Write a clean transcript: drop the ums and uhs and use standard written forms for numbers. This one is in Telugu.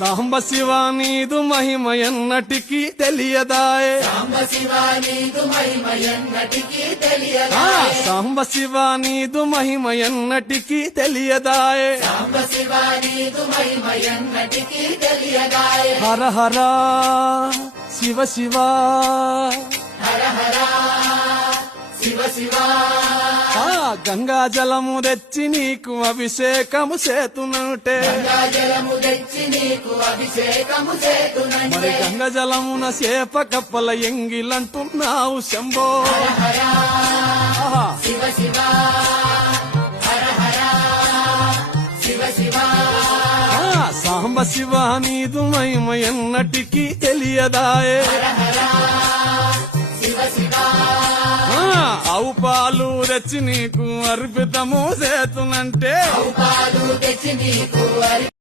సాంబ శివ నీదు మహిమ ఎన్నటికీ తెలియదాయే సాంబ శివ నీదు మహిమ ఎన్నటికీ ఆ, తెలియదాయే సాంబ శివ నీదు మహిమ ఎన్నటికీ తెలియదాయే సాంబ శివ నీదు మహిమ ఎన్నటికీ తెలియదాయే హర హర శివ శివ హర హర శివ శివ ఆ, గంగా జలము తెచ్చి నీకు అభిషేకము చేతునంటే గంగాజలము తెచ్చి నీకు అభిషేకము మరి చేతునంటే గంగ జలమున చేప కప్పల ఎంగిలంటున్నావు శంభో హర ఆహా. శివ శివ హర హర శివ శివ ఆ, సాంబ శివ నీదు మహిమ ఎన్నటికీ తెలియదాయే శివ శివ ఆ, ఆవు పాలు తెచ్చి నీకు అర్పితము చేతునంటే పాలు తెచ్చి నీకు